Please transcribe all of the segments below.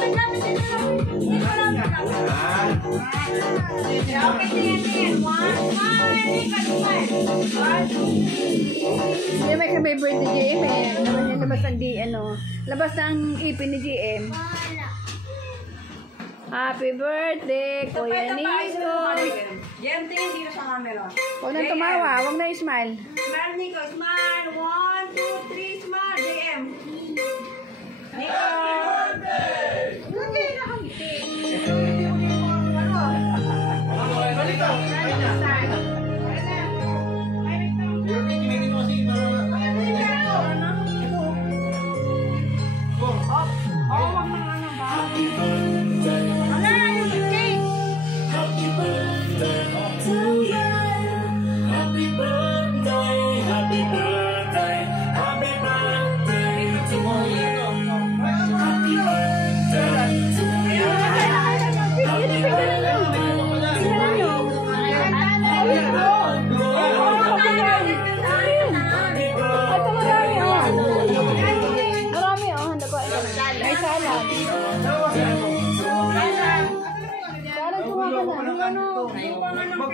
Hindi may kami birthday GM eh. Labas ang labas ang ipin ni GM. Happy birthday, Kuya Nico. GM, tingin dito sa camera. Huwag nang tumawa, huwag na smile. Smile, Nico. Smile. 1, 2, 3, smile. GM. Nico.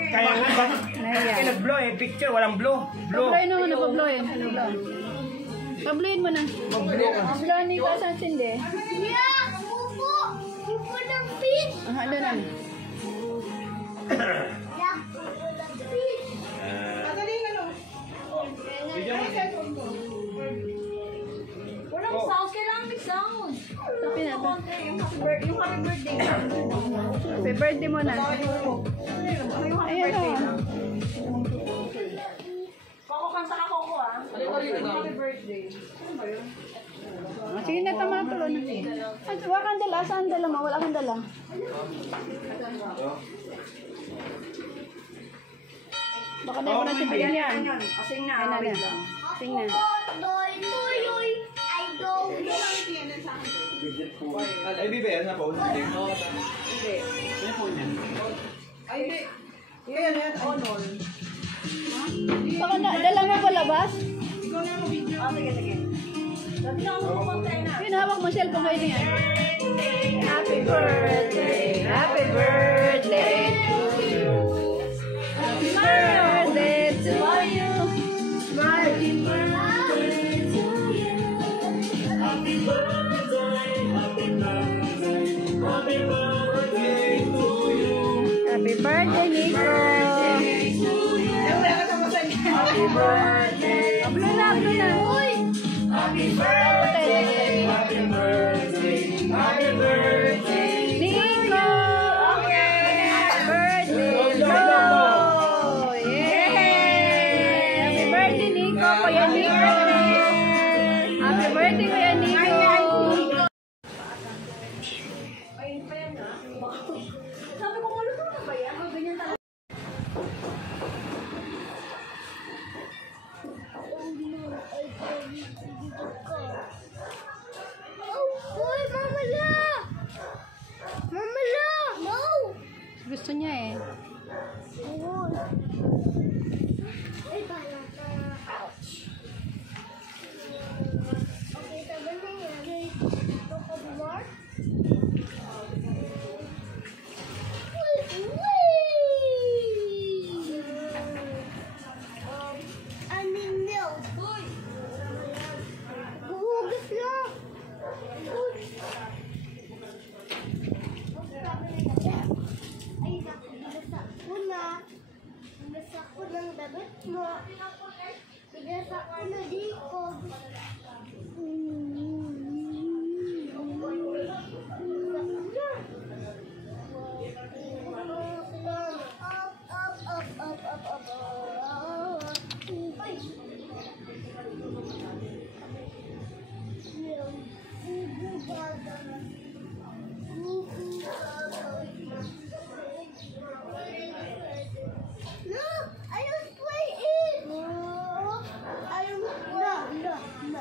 Kaya nga ba? Kaya nag-blow eh. Picture, walang blow. Pa-blow naman na, pa-blowin. Pa-blowin mo na. Pa-blow ni Kasan Sinde. Yeah! Upo! Upo ng pin! Ano na? Yeah! Upo ng pin! Walang sound. Kailangan may sound. Sabi na ba? Yung happy birthday. Happy birthday mo na. Ayan o. Koko, kanta ka Koko ah. Happy birthday. Ano ba yun? Sige na, tama tulo na. Wala kang dala. Saan dala mo? Wala kang dala. Baka na ako na sabihin yan. Asing na. Ayun na. Sing na. Doy, doy, doy! I go! Ay, bibe, ano po? Hindi. Ay, hindi. Yan, yan. Honor. Baka na, dala mo palabas? Sige, sige. Sabi na ako kumantay na. Yun, hawak mo cellphone kayo niya. Happy birthday! Happy birthday to you! Happy birthday to you! Happy birthday to you! Happy birthday, happy birthday, happy birthday to you. Happy birthday, Nico! Happy birthday, Ablo na, ablo na! Uy! happy birthday, happy birthday, happy birthday. Nico! Happy birthday, bro! Yay! Happy birthday, Nico! Kuya Nico! Happy birthday, Kuya Nico! Sabi ko, maluto na ba yan? O, ganyan talaga. Uy, Mama La! Mama La! No! Gusto niya eh. Ay, bala ka. Ouch! Okay, tagal na yan. Ito ka buwar? Aning milk. Buhugas lang. Ay, nagasa ko na. Nagasa ko ng damit mo. Nagasa ko na dito. Look, I don't play it. No, I don't. No, no,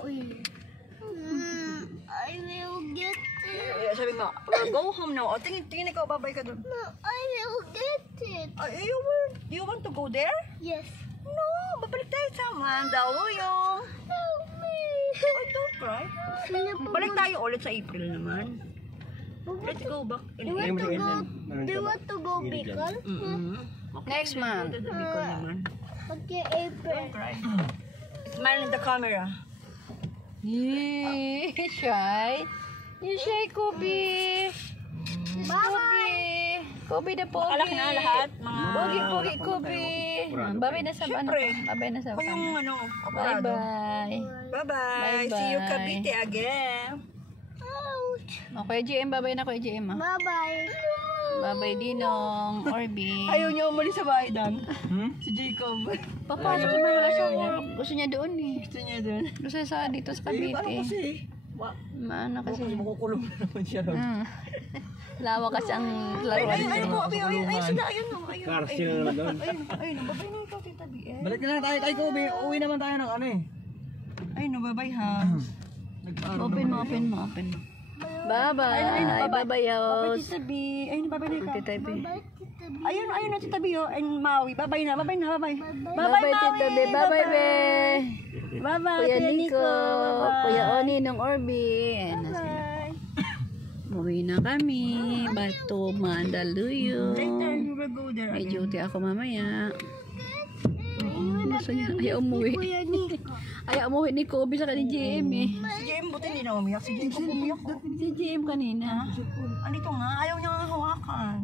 Uy. I will get it. Sabi mo, we'll go home now. O, tingin ikaw, babay ka doon. No, I will get it. You want to go there? Yes. No, babalik tayo sa Mandaluyong. Help me. Oh, don't cry. Balik tayo ulit sa April naman. Let's go back. Do you want to go Bicol? Next month. Go to the Bicol naman. Okay, April. Don't cry. Smile in the camera. Yee, shy. You shy, Kobe. Bye. Kobe the pogi. Alak na lahat. Mga... Pogi, Kobe. Babay na sa ano? Siyempre. Babay na sa Yung ano, Bye operado. bye. Bye-bye. See you Cavite again. Ouch. Okay, GM, babay na ko, GM. Bye-bye. Babay, Dinong, Orbi. Ayaw niya umalis sa bahay, Dan. Si Jacob. Papasok na wala sa work. Gusto niya doon eh. Gusto niya doon. Gusto niya sa dito sa Parang Cavite. kasi, Maano kasi. Makukulong na naman siya ron. Lawa kasi ang laruan. ayun po, ayun sila, ayun no. Ayun, Karsil na naman doon. ayun, babay na ikaw, Tita BL. Balik na lang tayo kay Kobe. Uwi naman tayo ng ano eh. Ayun no, babay ha. Open mo. Bye-bye. Bye-bye, Babay, Yos. Tita B. Ayun, babay na ikaw. Tita B. Ayun na, Tita B, oh. And Maui, babay na. Bye-bye, Tita B. Bye-bye, be. Bye-bye, Kuya Nico. Kuya Oni ng Orbi. Ayan na sila. Uwi na kami. Bato, Mandaluyong. Later, you will go there May again. duty ako mamaya. Gusto niya. Ayaw umuwi. Ayaw umuwi ni Kobe sa ni JM eh. Si JM, buti hindi na umiyak. Si Jacob umiyak. Si JM kanina. Andito nga, ayaw niya nga hawakan.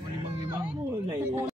Malimang-limang.